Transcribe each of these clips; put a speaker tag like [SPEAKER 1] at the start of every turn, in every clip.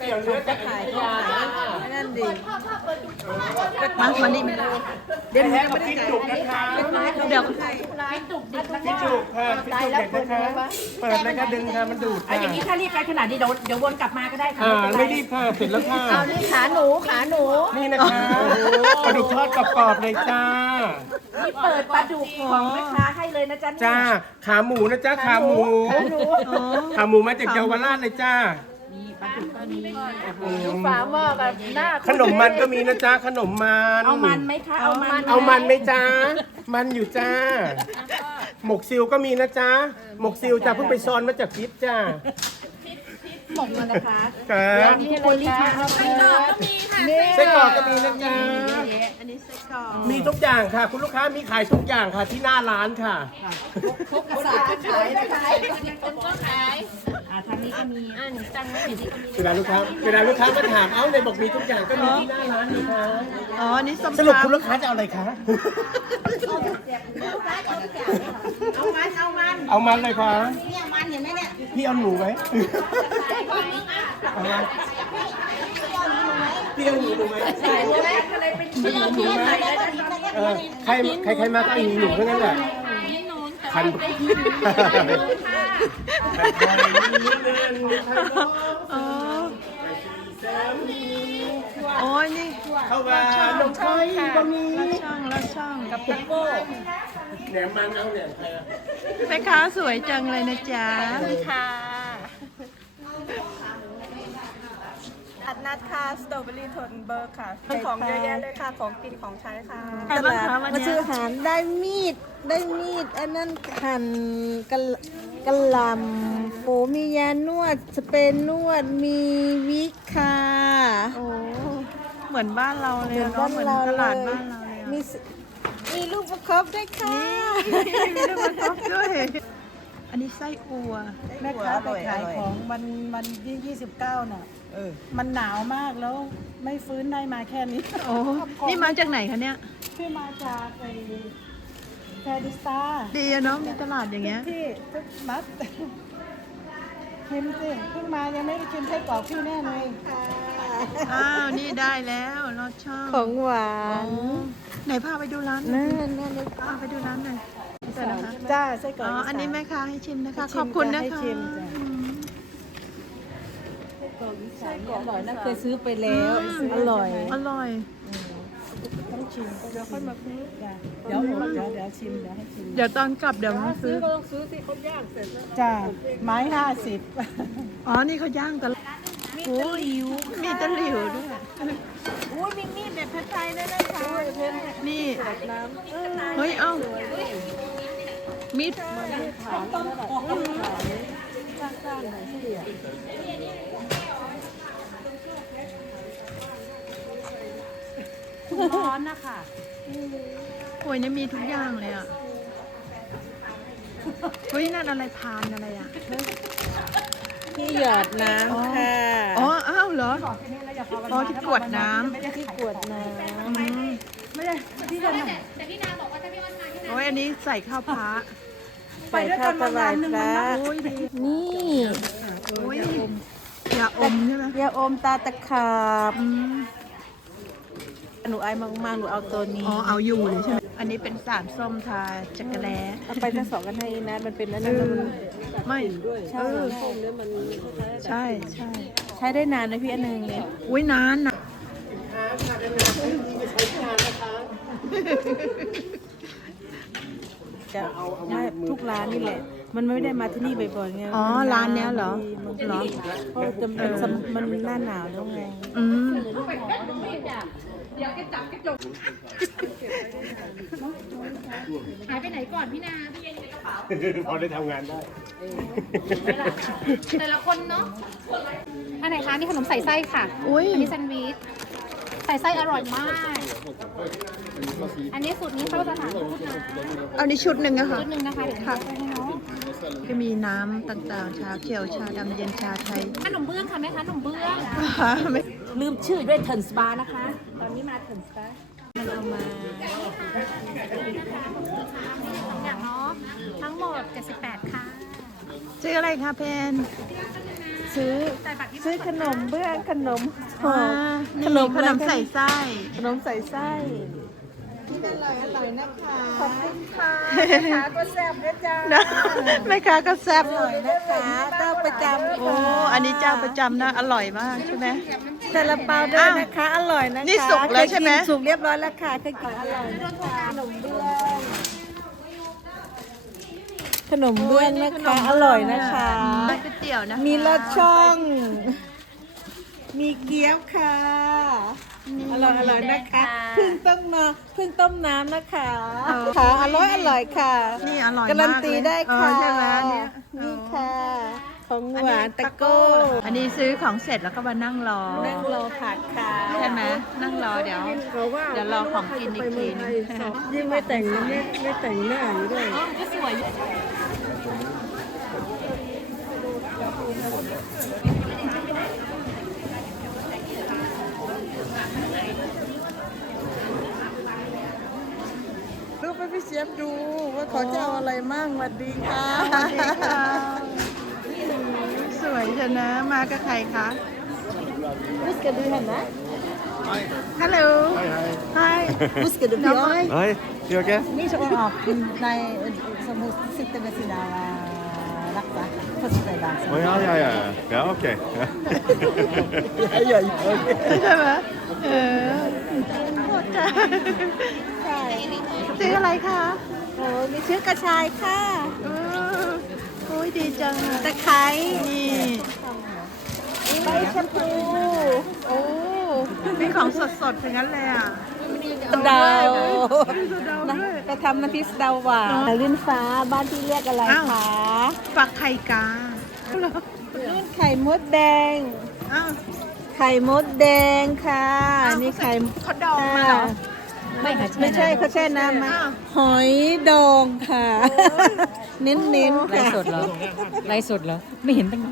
[SPEAKER 1] ตี๋ยวเนื้อจากอยุธยานั่นดิ
[SPEAKER 2] มานี่
[SPEAKER 1] เดี๋ยวให้มากินจุกนะคะ
[SPEAKER 2] เดี๋ยว
[SPEAKER 1] กินจุกค่ะกินจุกเด็ดนะคะเปิดเลยค่ะดึงค่ะมันดูดค่ะ
[SPEAKER 3] อย่างนี้ถ้ารีบไปขนาดนี้เดี๋ยววนกลับมาก็ได้ค่ะ
[SPEAKER 1] ไม่รีบค่ะเสร็จแล้วค่ะ
[SPEAKER 3] เอานี่ขาหนู
[SPEAKER 1] นี่นะคะปลาดุกทอดกรอบๆเลยจ้า
[SPEAKER 3] นี่เปิดปลาดุกของแม่ค้าให้เลยนะจ๊ะ
[SPEAKER 1] จ้าขาหมูนะจ้าขาหมูขาหมูมาจากเยาวราชเลยจ้า
[SPEAKER 3] ปลาดุกก็มี
[SPEAKER 1] ดูฝาหม้อกับหน้าขนมมันก็มีนะจ้าขนมมัน
[SPEAKER 3] เอามันไหมคะเอามัน
[SPEAKER 1] เอามันไหมจ้ามันอยู่จ้าหมกซิลก็มีนะจ้าหมกซิลจ้าเพิ่งไปซ้อนมาจากฟิตจ้า
[SPEAKER 3] หมกมันนะคะ
[SPEAKER 1] ครับ
[SPEAKER 3] นี่คนรีบมาเอาเลย
[SPEAKER 1] ไส้กรอกก็มีนะจ๊ะ
[SPEAKER 2] อันนี้ไส้กรอก
[SPEAKER 1] มีทุกอย่างค่ะ คุณลูกค้ามีขายทุกอย่างค่ะที่หน้าร้านค่ะ
[SPEAKER 3] กระสาก็ขายนะคะคนก็ขายทางนี้ก็มีหนูจังไม่ดี
[SPEAKER 1] เวลาลูกค้ามาถามเอ้าในบอกมีทุกอย่างก็มีที่หน้าร้านนี่ค่ะ
[SPEAKER 2] อ๋ออันนี้ส้ม
[SPEAKER 1] สรุป
[SPEAKER 2] ตำ
[SPEAKER 1] คุณลูกค้าจะเอาอะไรคะ เอามันเลยค่ะพี่เอาหนูไหมเอามาพี่เอาหนูไหมพี่เอาหนูไหมใครมาก็เอาหนูเท่านั้นแหละคัน
[SPEAKER 2] โอ้ยนี่
[SPEAKER 1] เข้ามาลงไข่บะหมี่
[SPEAKER 2] ละช่อง
[SPEAKER 3] กับปุ๊กโก้
[SPEAKER 1] แหนมมันเอาแหนมใครอะ
[SPEAKER 2] แม่ค้าสวยจังเลยนะจ๊ะ
[SPEAKER 3] ค่ะ
[SPEAKER 4] อัดนัดค่ะสตรอเบอรี่ทนเบอร์ค่ะของเยอะแยะเลยค่ะ ของกินของใช้ค่ะ
[SPEAKER 2] ใครบ้างคะวัน
[SPEAKER 5] มา
[SPEAKER 2] เนี้
[SPEAKER 5] ซื้
[SPEAKER 2] ย
[SPEAKER 5] ออาหารได้มีดอันนั้นหั่นกะหล่ำปูมียานวดสเปนนวดมีวิกค่ะ
[SPEAKER 2] โอ้เหมือนบ้านเราเลยอะเนาะเหมือนตลาดบ้านเราเลยอะ
[SPEAKER 5] มีลูกประคบด้วยค่ะ
[SPEAKER 2] มีลูกประคบด้วย อันนี้ไส้อัว
[SPEAKER 6] แม่ค้าไปขายของวันที่29น่ะมันหนาวมากแล้วไม่ฟื้นได้มาแค่นี้
[SPEAKER 2] โอ้นี่มาจากไหนคะเนี่ย
[SPEAKER 6] ที่มาจากไอ้แฟริสตา
[SPEAKER 2] ดีอะเนาะมีตลาดอย่างเงี้ย
[SPEAKER 6] ที่ทุกมัดชิมสิเพิ่งมายังไม่ได้ชิมไส้กรอกพี่แน่เลย
[SPEAKER 2] อ้าวนี่ได้แล้วรสช่อง
[SPEAKER 5] ของหวา
[SPEAKER 2] อ๋อน ไหนพาไปดูร้านหน่อย
[SPEAKER 5] นั่น
[SPEAKER 2] พาไปดูร้านหน่อยเสร็จแล้วคะ
[SPEAKER 6] จ้าไส้กรอ
[SPEAKER 2] อ๋
[SPEAKER 6] ก
[SPEAKER 2] อ อันนี้แม่ค้าให้ชิมนะคะ
[SPEAKER 6] ให้ชิม
[SPEAKER 2] ขอบคุณนะ
[SPEAKER 6] ให้
[SPEAKER 2] คะ
[SPEAKER 6] ชิมจ้ะ
[SPEAKER 2] อืม
[SPEAKER 5] อร่อยนะเคยซื้อไปแล้วอร่อย
[SPEAKER 2] อร่อย
[SPEAKER 6] ต้องชิมเดี๋ยวค่อยมาพูดจ้ะเดี๋ยวชิมเดี๋ยวให้ชิม
[SPEAKER 2] เดี๋ยวตอนกลับเดี๋ยวมาซื้อ
[SPEAKER 6] จ้าไม้50
[SPEAKER 2] อ๋อ นี่เขาย่างตลอดมีตะหลิว มีตะหลิวด้วย
[SPEAKER 5] อุ้ยมีมีดแบบไทยๆด้วยนะคะ
[SPEAKER 2] นี่ เฮ้ย เอ้ามีดร้อนนะคะโอ้ยนี่มีทุกอย่างเลยอ่ะ เฮ้ย นั่นอะไรพานอะไรอ่ะ
[SPEAKER 5] ที่หยอดน้ำค่ะ
[SPEAKER 2] อ๋อ อ้าวเหรอ อ๋อ ที่กรวดน้
[SPEAKER 5] ที่กวดน้
[SPEAKER 2] ำอืมโอ้ย อันนี้ใส่ข้าวพระ
[SPEAKER 5] ำใส่ข้าวถวายพระ
[SPEAKER 2] โอ้ยดี
[SPEAKER 5] นี่
[SPEAKER 2] โอ้ยยาอมใช่ไหม
[SPEAKER 5] ยาอมตาตะขาบ
[SPEAKER 2] อืม
[SPEAKER 5] หนูไอมากๆหนูเอาตัวนี้
[SPEAKER 2] อ๋อ เอาอยู่เลยใช่ไหม อันนี้เป็นสารส้มทาจักรแล้
[SPEAKER 5] เอาไปทั้งสองกันให้นะมันเป็นอันนั้นมัน
[SPEAKER 2] ไม่ใช่ใช่ใช่
[SPEAKER 5] ใช้ได้นานนะพี่อันหนึงเนี่ย
[SPEAKER 2] อุ้ยนานนะ
[SPEAKER 5] จะได้ทุกร้านนี่แหละ มันไม่ได้มาที่นี่บ่อยๆไง
[SPEAKER 2] อ๋อ ร้านเนี้ยเหรอ
[SPEAKER 5] มัน
[SPEAKER 2] เหรอ
[SPEAKER 5] เพราะจะมันหน้าหนาวแล้วไง
[SPEAKER 2] อืม
[SPEAKER 3] หายไปไหนก่อนพี่นาพี่เย็นในกระเป๋า
[SPEAKER 1] พอได้ทำงานได้
[SPEAKER 3] แต่ละคนเนาะอันไหนคะนี่ขนมใส่ไส้ค่ะ
[SPEAKER 2] อุ้ย
[SPEAKER 3] อันนี้แซนด์วิชใส่ไส้อร่อยมาก อันนี้สูตรนี้เข้าสถานทูตนะ
[SPEAKER 2] เอานี่ชุดหนึ่งอะค่ะ
[SPEAKER 3] ชุดหนึ่งนะคะเดี๋ยวค่ะให้น้อง
[SPEAKER 2] จะมีน้ำต่างๆ ชาเขียว ชาดำเย็น ชาไทย
[SPEAKER 3] ขนมเบื้องค่ะแม่คะขนมเบื้อง
[SPEAKER 2] ไม่
[SPEAKER 3] ลืมชื่อด้วยเทิร์นสปานะคะ ตอนนี้มาเทิร์นสปา
[SPEAKER 5] มันเอามา
[SPEAKER 3] อย่างเนาะทั้งหมด 78 ค่ะ
[SPEAKER 2] ชื่ออะไรคะเพน
[SPEAKER 5] สุซื้อขนมเบื้องขนมห่อ
[SPEAKER 2] ขนมใส่ไส้
[SPEAKER 5] ขนมใส่ไส้ที่อร่อยนะคะขอบคุณค่ะขาก็แซ่บนะจ๊ะ
[SPEAKER 2] แม่ค้าก็แซ่บ
[SPEAKER 5] อร่อยนะคะเจ้าประจำ
[SPEAKER 2] โอ้อันนี้เจ้าประจำนะอร่อยมากใช่ไหม
[SPEAKER 5] ซาลาเปาด้วยนะคะอร่อยนะคะ
[SPEAKER 2] นี่สุกแล้วใช่ไหม
[SPEAKER 5] เคยกินสุกเรียบร้อยแล้วค่ะเคยกินอร่อยนะคะขนมเบื้องขนมเบื้องนะคะอร่อยนะคะ
[SPEAKER 2] ก๋วยเตี๋ยวนะ
[SPEAKER 5] มีลอดช่อง มีเกี๊ยวค่ะอร่อยนะคะเพึ่งต้มน้ำนะคะค่ะอร่อยค่ะ
[SPEAKER 2] นี่อร่อยมาก
[SPEAKER 5] การันตีได้ค่ะ
[SPEAKER 2] ใช่ไหมเนี่ย
[SPEAKER 5] นี่ค่ะ ของหวานตะโก้
[SPEAKER 2] อันนี้ซื้อของเสร็จแล้วก็มานั่งรอ
[SPEAKER 5] นั่งรอผัดค่ะ
[SPEAKER 2] ใช่ไหมนั่งรอเดี๋ยวรอของกินอีกทีนึง
[SPEAKER 5] ยิ่งไม่แต่งไม่แต่งหน้าอยู่ด้วย รูปให้พี่เจี๊ยบดูว่าเขาจะเอาอะไรมั่งสวัสดีค่ะ
[SPEAKER 2] สวยจังนะมากับใครคะ
[SPEAKER 5] Ska du hemma?
[SPEAKER 2] ฮัลโหล Hi
[SPEAKER 5] Hur ska du bli av?
[SPEAKER 7] Hej, you okay?
[SPEAKER 6] Ni så av nej som sitter med sina lappar på sidan.
[SPEAKER 7] Oh, ja. Ja, okej.
[SPEAKER 2] ใช่ไหมซื้ออะไรคะ
[SPEAKER 5] โอ้มีชื่อกระชายค่ะ
[SPEAKER 2] โอ้ยดีจัง
[SPEAKER 5] ตะไคร้
[SPEAKER 2] นี่
[SPEAKER 5] ใบชะพู
[SPEAKER 2] โอ้มีของสดๆทั้งนั้นเลยอ่ะ
[SPEAKER 5] สะเดา
[SPEAKER 2] เดาด้วย
[SPEAKER 5] ไปทำน้ำพริกสะเดาหวานลื่นฟ้าบ้านที่เรียกอะไร
[SPEAKER 2] อ้าว
[SPEAKER 5] คะ
[SPEAKER 2] ฝักไข่กา
[SPEAKER 5] ลื่นไข่มดแดง
[SPEAKER 2] อ้าว
[SPEAKER 5] ไข่มดแดงค่ะนี่ไข่
[SPEAKER 2] เขาดองมาเหรอ
[SPEAKER 5] ไม่ใช่เขาแช่น้ำมา
[SPEAKER 2] อ้าว
[SPEAKER 5] หอยดองค่ะ เน้นๆค่ะ
[SPEAKER 3] ไลฟ์สดเหรอ ไม่เห็นตั้งนาน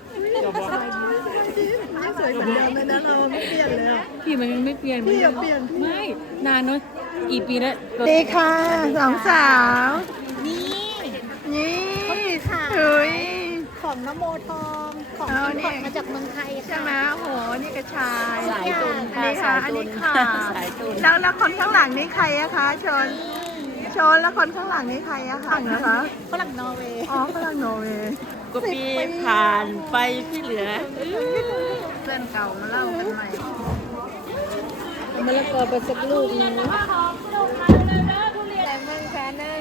[SPEAKER 2] สวยเหมือนเดิมเลยนะเราไม่เปลี่ยนเลยอะ
[SPEAKER 3] พี่มันไม่เปลี่ยน
[SPEAKER 2] พี่อย่าเปลี่ยน
[SPEAKER 3] ไม่ นานเนาะ กี่ปีแล้ว
[SPEAKER 2] ดีค่ะสองสาว นี่ค่ะเฮ้ย
[SPEAKER 5] ของนโมทองของ
[SPEAKER 2] เอานี่
[SPEAKER 5] มาจากเมืองไทย
[SPEAKER 2] ใช่ไหมโห นี่กระชาย
[SPEAKER 3] สายตุนค่ะ
[SPEAKER 2] นี่ค่ะ
[SPEAKER 3] สาย
[SPEAKER 2] อัน
[SPEAKER 3] ตุ
[SPEAKER 2] นี้
[SPEAKER 3] น
[SPEAKER 2] ค่ะ
[SPEAKER 3] สายตุน
[SPEAKER 2] แล้วคนข้างหลังนี่ใครอะคะชนแล้วคนข้างหลังนี่ใครอะคะนะคะ
[SPEAKER 5] ฝรั่งนอร์เวย์
[SPEAKER 2] อ๋อฝรั่งโนเวย์
[SPEAKER 3] ก็ปีผ่านไปที่เหลือ
[SPEAKER 2] เพื่อนเก่ามาเล่ากันใหม่
[SPEAKER 5] มะละกอไปสักลูกนึงแต่เมืองแค่นั่ง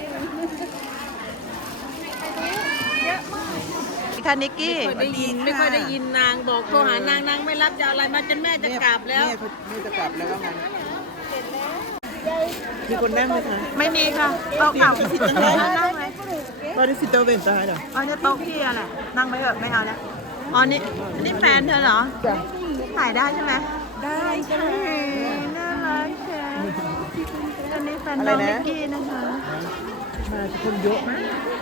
[SPEAKER 2] ค่ะนิกกี้
[SPEAKER 5] ไม่ค่อยได้ยินนางบอกโทรหานางนางไม่รับจะเอาอะไรมาจนแม่จะกลับแล้ว
[SPEAKER 2] ไม่มีค่ะโต๊ะเก่านั่งไหม
[SPEAKER 8] Var det sitta och vänta här då?
[SPEAKER 2] อ๋อจะโต๊ะพี่อะไรนั่งไปเถอะไม่เอาแล้วอ๋อนี่แฟนเธอเหรอถ่ายได้ใช่ไหมได้ค่ะน่ารักค่ะอันนี้แฟนน้องนิกกี้นะคะ
[SPEAKER 8] มาคนเยอะมาก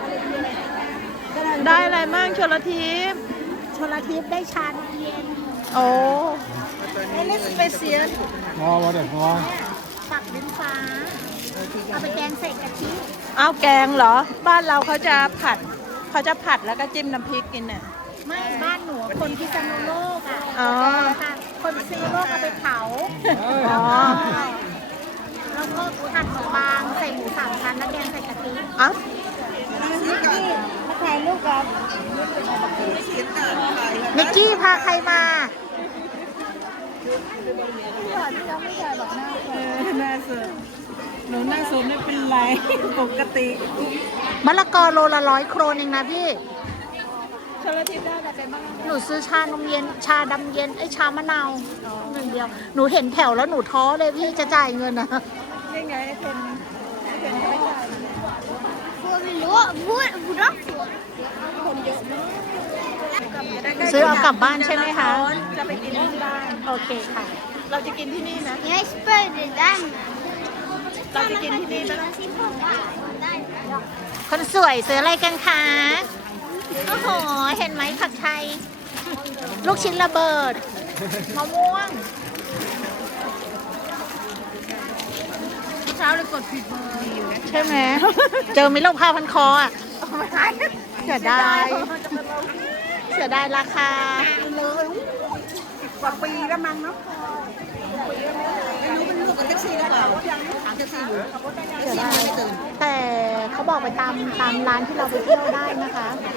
[SPEAKER 2] ได้อะไรมั่งชลทิพย์
[SPEAKER 5] ชลทิพย์ได้ชาเย็น
[SPEAKER 2] โอ้
[SPEAKER 5] เอลิสเปเซียน
[SPEAKER 7] Ja, vad det var.
[SPEAKER 5] ปักลิ้นฟ้า เอาไปแกงใส่กะทิ
[SPEAKER 2] เอาแกงเหรอ บ้านเราเขาจะผัดแล้วก็จิ้มน้ำพริกกินน่ะ
[SPEAKER 5] ไม่บ้านหนูคนพิษณุโลกอ่ะ
[SPEAKER 2] อ๋อ
[SPEAKER 5] ค่ะคนพิษณุโลกเอาไปเผา
[SPEAKER 2] อ๋อ
[SPEAKER 5] แล้วก็หั่นบางใส่หมูสามชั้นแล้วแกงใส่กะทิ
[SPEAKER 2] อ่ะ
[SPEAKER 5] มาถ่ายรูปกับนิกกี้พาใครมา
[SPEAKER 6] หน้าสดหนูหน้าสดไม่เป็นไรปกติ
[SPEAKER 5] มะละกอโลละ100 โครนเองนะพี่หนูซื้อชานมเย็น ชาดำเย็น ชามะนาวหนึ่งเดียว หนูเห็นแถวแล้วหนูท้อเลยพี่จะจ่ายเงินนะนี่ไงคนซื้อเอากลับบ้านใช่ไหมคะ
[SPEAKER 2] จะไปกินที่บ้าน
[SPEAKER 5] โอเคค่ะ
[SPEAKER 2] เราจะกินที่นี่นะ
[SPEAKER 9] Jag spurade den.
[SPEAKER 2] เราจะกินที่นี่นะ
[SPEAKER 5] คนสวยซื้ออะไรกันคะ โอ้โห เห็นไหมผักไทย ลูกชิ้นระเบิด มะม่วง
[SPEAKER 2] เช้าเลยกดผิดเบอร์อยู่นะ
[SPEAKER 5] ใช่ไหม เจอมิโลกผ้าพันคออ่ะจะได้
[SPEAKER 2] เสียดายราคา
[SPEAKER 5] เลยกว่าปีแล้วมั้งเนาะไม่รู้เป็นลูกกับแท็กซี่หรือเปล่าถามแท็กซี่อยู่
[SPEAKER 2] เสียดายแต่เขาบอกไปตามร้านที่เราไปเที่ยวได้นะคะ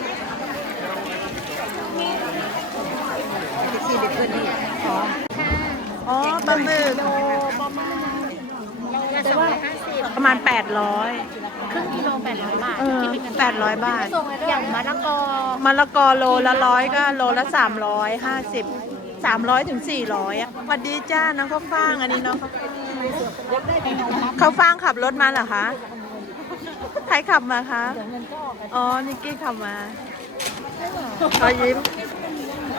[SPEAKER 5] แท็กซี่เด็กเพื่อนนี่
[SPEAKER 2] อ๋อปลาหมึก ประมาณ 800
[SPEAKER 3] ครึ่งกิโล800 บาท
[SPEAKER 2] 800 บาท
[SPEAKER 3] อย่างมะละกอ
[SPEAKER 2] มะละกอโลละ100ก็โลละ350 300 ถึง 400อ่ะสวัสดีจ้าน้องข้าวฟ่างอันนี้น้องข้าวฟ่างขับรถมาเหรอคะใครขับมาคะอ๋อนิกกี้ขับมาขอยิ้ม